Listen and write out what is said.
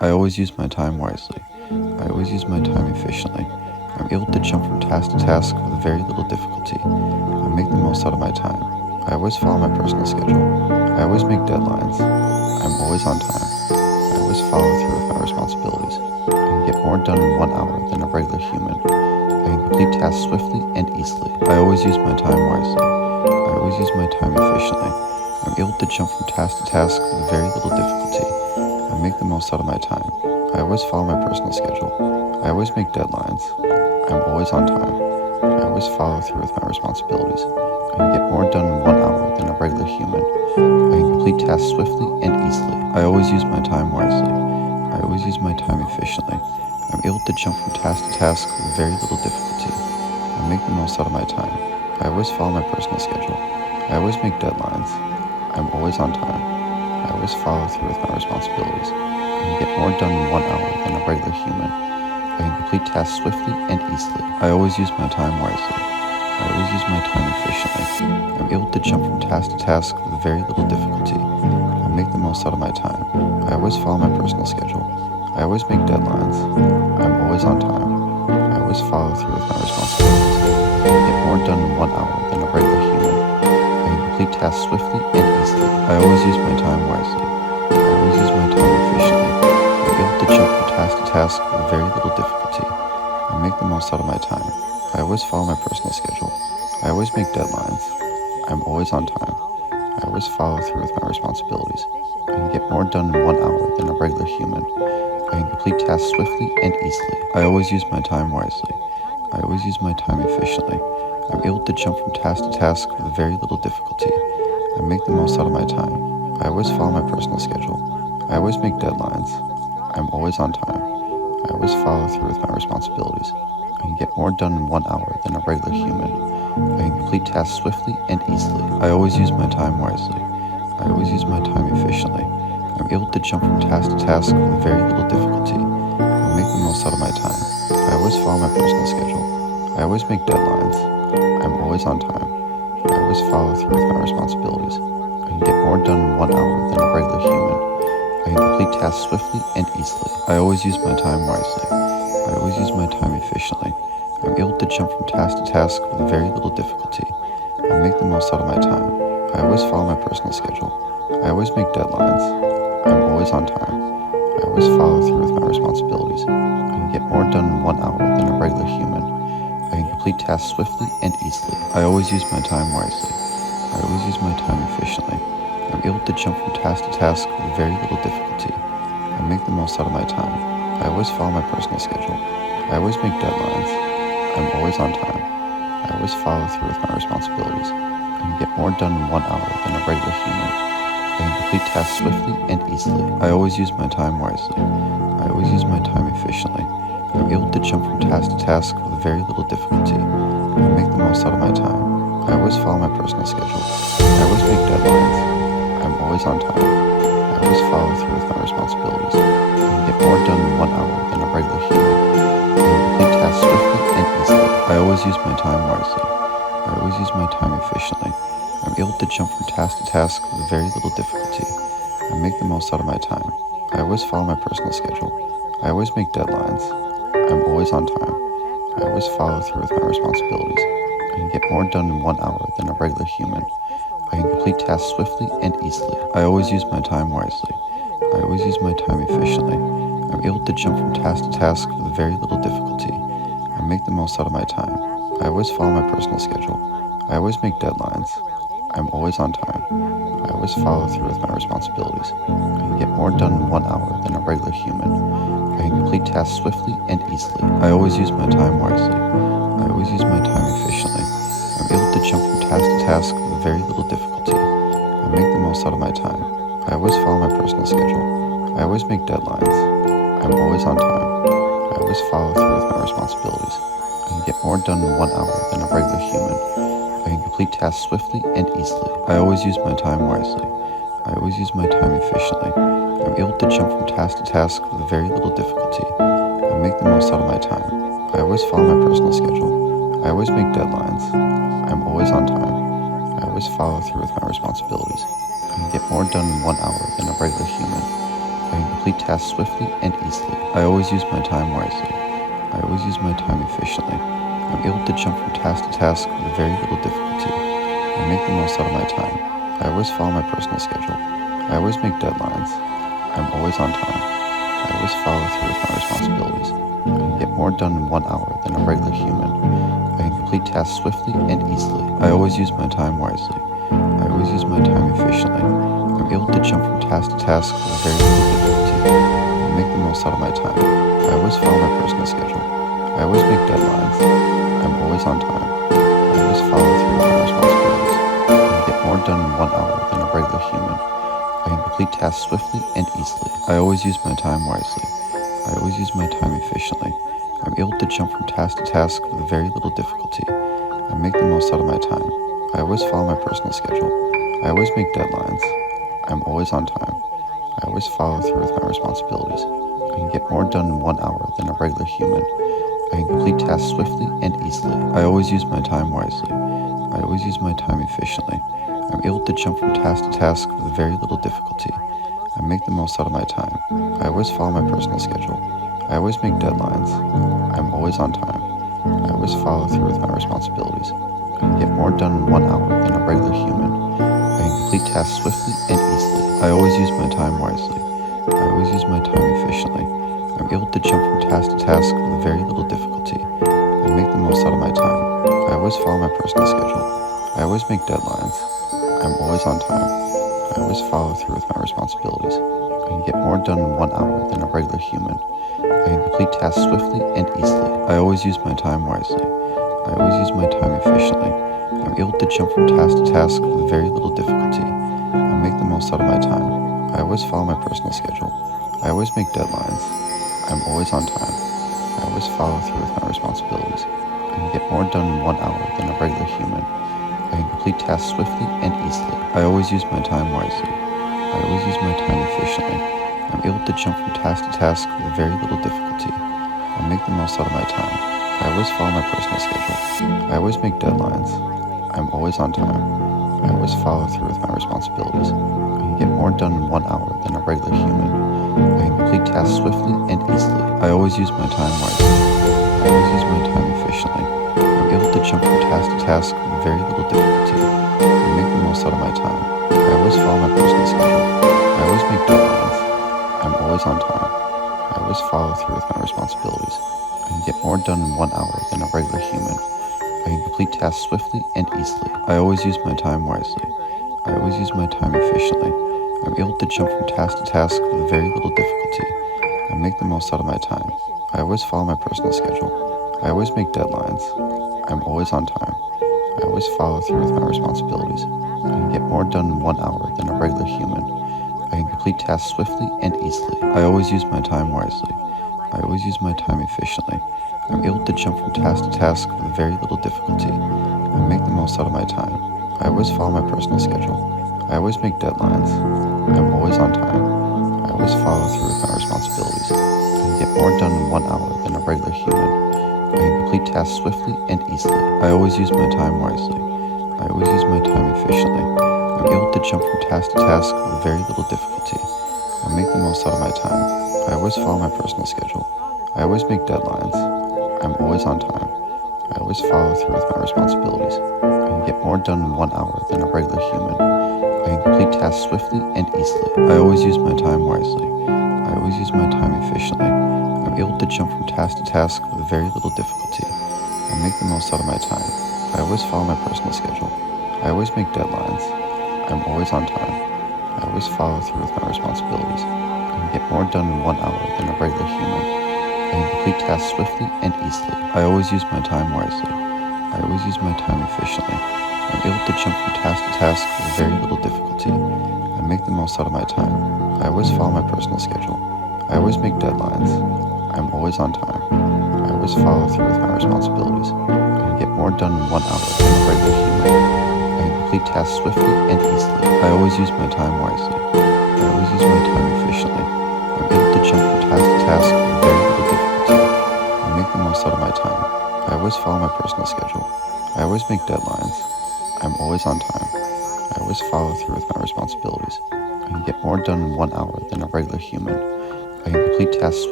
I always use my time wisely. I always use my time efficiently. I'm able to jump from task to task with very little difficulty. I make the most out of my time. I always follow my personal schedule. I always make deadlines. I'm always on time. I always follow through with my responsibilities. I can get more done in 1 hour than a regular human. I can complete tasks swiftly and easily. I always use my time wisely. I always use my time efficiently. I'm able to jump from task to task with very little difficulty. I make the most out of my time. I always follow my personal schedule. I always make deadlines. I'm always on time. I always follow through with my responsibilities. I can get more done in 1 hour than a regular human. I can complete tasks swiftly and easily. I always use my time wisely. I always use my time efficiently. I'm able to jump from task to task with very little difficulty. I make the most out of my time. I always follow my personal schedule. I always make deadlines. I'm always on time. I always follow through with my responsibilities. I can get more done in 1 hour than a regular human. I can complete tasks swiftly and easily. I always use my time wisely. I always use my time efficiently. I'm able to jump from task to task with very little difficulty. I make the most out of my time. I always follow my personal schedule. I always make deadlines. I'm always on time. I always follow through with my responsibilities. I can get more done in 1 hour than a regular human. I can complete tasks swiftly and easily. I always use my time wisely. I always use my time efficiently. I'm able to jump from task to task with very little difficulty. I make the most out of my time. I always follow my personal schedule. I always make deadlines. I'm always on time. I always follow through with my responsibilities. I can get more done in 1 hour than a regular human. I can complete tasks swiftly and easily. I always use my time wisely. I always use my time efficiently. I'm able to jump from task to task with very little difficulty. I make the most out of my time. I always follow my personal schedule. I always make deadlines. I'm always on time. I always follow through with my responsibilities. I can get more done in 1 hour than a regular human. I can complete tasks swiftly and easily. I always use my time wisely. I always use my time efficiently. I'm able to jump from task to task with very little difficulty. I make the most out of my time. I always follow my personal schedule. I always make deadlines. I'm always on time. I always follow through with my responsibilities. I can get more done in 1 hour than a regular human. I can complete tasks swiftly and easily. I always use my time wisely. I always use my time efficiently. I'm able to jump from task to task with very little difficulty. I make the most out of my time. I always follow my personal schedule. I always make deadlines. I'm always on time. I always follow through with my responsibilities. I can get more done in 1 hour than a regular human. I can complete tasks swiftly and easily. I always use my time wisely. I always use my time efficiently. I'm able to jump from task to task with very little difficulty. I make the most out of my time. I always follow my personal schedule. I always make deadlines. I'm always on time. I always follow through with my responsibilities. I can get more done in 1 hour than a regular human. I can complete tasks swiftly and easily. I always use my time wisely. I always use my time efficiently. I'm able to jump from task to task with very little difficulty. I make the most out of my time. I always follow my personal schedule. I always make deadlines. I'm always on time. I always follow through with my responsibilities. I can get more done in 1 hour than a regular human. I can complete tasks swiftly and easily. I always use my time wisely. I always use my time efficiently. I'm able to jump from task to task with very little difficulty. I make the most out of my time. I always follow my personal schedule. I always make deadlines. I'm always on time. I always follow through with my responsibilities. I can get more done in 1 hour than a regular human. I can complete tasks swiftly and easily. I always use my time wisely. I always use my time efficiently. I'm able to jump from task to task with very little difficulty. I make the most out of my time. I always follow my personal schedule. I always make deadlines. I'm always on time. I always follow through with my responsibilities. I can get more done in 1 hour than a regular human. I can complete tasks swiftly and easily. I always use my time wisely. I always use my time efficiently. I'm able to jump from task to task with very little difficulty. I make the most out of my time. I always follow my personal schedule. I always make deadlines. I'm always on time. I always follow through with my responsibilities. I can get more done in 1 hour than a regular human. I can complete tasks swiftly and easily. I always use my time wisely. I always use my time efficiently. I'm able to jump from task to task with very little difficulty. I make the most out of my time. I always follow my personal schedule. I always make deadlines. I'm always on time. I always follow through with my responsibilities. I can get more done in 1 hour than a regular human. I I can complete tasks swiftly and easily. I always use my time wisely. I always use my time efficiently. I'm able to jump from task to task with very little difficulty. I make the most out of my time. I always follow my personal schedule. I always make deadlines. I'm always on time. I always follow through with my responsibilities. I can get more done in 1 hour than a regular human. I can complete tasks swiftly and easily. I always use my time wisely. I always use my time efficiently. I'm able to jump from task to task with very little difficulty. I make the most out of my time. I always follow my personal schedule. I always make deadlines. I'm always on time. I always follow through with my responsibilities. I can get more done in 1 hour than a regular human. I can complete tasks swiftly and easily. I always use my time wisely. I always use my time efficiently. I'm able to jump from task to task with very little difficulty. I make the most out of my time. I always follow my personal schedule. I always make deadlines. I'm always on time. I always follow through with my responsibilities. I can get more done in 1 hour than a regular human. I can complete tasks swiftly and easily. I always use my time wisely. I always use my time efficiently. I'm able to jump from task to task with very little difficulty. I make the most out of my time. I always follow my personal schedule. I always make deadlines. I'm always on time. I always follow through with my responsibilities. I can get more done in 1 hour than a regular human. I can complete tasks swiftly and easily. I always use my time wisely. I always use my time efficiently. I'm able to jump from task to task with very little difficulty. I make the most out of my time. I always follow my personal schedule. I always make deadlines. I'm always on time. I always follow through with my responsibilities. I can get more done in 1 hour than a regular human. I can complete tasks swiftly and easily. I always use my time wisely. I always use my time efficiently. I'm able to jump from task to task with very little difficulty. I make the most out of my time. I always follow my personal schedule. I always make deadlines. I'm always on time. I always follow through with my responsibilities. I can get more done in 1 hour than a regular human. I can complete tasks swiftly and easily. I always use my time wisely. I always use my time efficiently. I'm able to jump from task to task with very little difficulty. I make the most out of my time. I always follow my personal schedule. I always make deadlines. I'm always on time. I always follow through with my responsibilities. I can get more done in 1 hour than a regular human. I can complete tasks swiftly and easily. I always use my time wisely. I always use my time efficiently. I'm able to jump from task to task with very little difficulty. I make the most out of my time. I always follow my personal schedule. I always make deadlines. I'm always on time. I always follow through with my responsibilities. I can get more done in 1 hour than a regular human. I can complete tasks swiftly and easily. I always use my time wisely. I always use my time efficiently. I'm able to jump from task to task with very little difficulty. I make the most out of my time. I always follow my personal schedule. I always make deadlines. I'm always on time. I always follow through with my responsibilities. I can get more done in 1 hour than a regular human. I can complete tasks swiftly and easily. I always use my time wisely. I always use my time efficiently. I'm able to jump from task to task with very little difficulty. I make the most out of my time. I always follow my personal schedule. I always make deadlines. I'm always on time. I always follow through with my responsibilities. I can get more done in 1 hour than a regular human. I can complete tasks swiftly and easily. I always use my time wisely. I always use my time efficiently. I'm able to jump from task to task with very little difficulty. I make the most out of my time. I always follow my personal schedule. I always make deadlines. I'm always on time. I always follow through with my responsibilities. I can get more done in 1 hour than a regular human. I can complete tasks swiftly and easily. I always use my time wisely. I always use my time efficiently. I'm able to jump from task to task with very little difficulty. I make the most out of my time. I always follow my personal schedule. I always make deadlines. I'm always on time. I always follow through with my responsibilities. I can get more done in 1 hour than a regular human. I can complete tasks swiftly and easily. I always use my time wisely. I always use my time efficiently. I'm able to jump from task to task with very little difficulty. I make the most out of my time. I always follow my personal schedule. I always make deadlines. I'm always on time. I always follow through with my responsibilities. I can get more done in 1 hour than a regular human. I can complete tasks swiftly and easily. I always use my time wisely. I always use my time efficiently. I'm able to jump from task to task with very little difficulty. I make the most out of my time. I always follow my personal schedule. I always make deadlines. I'm always on time. I always follow through with my responsibilities. I I can get more done in 1 hour than a regular human. I can complete tasks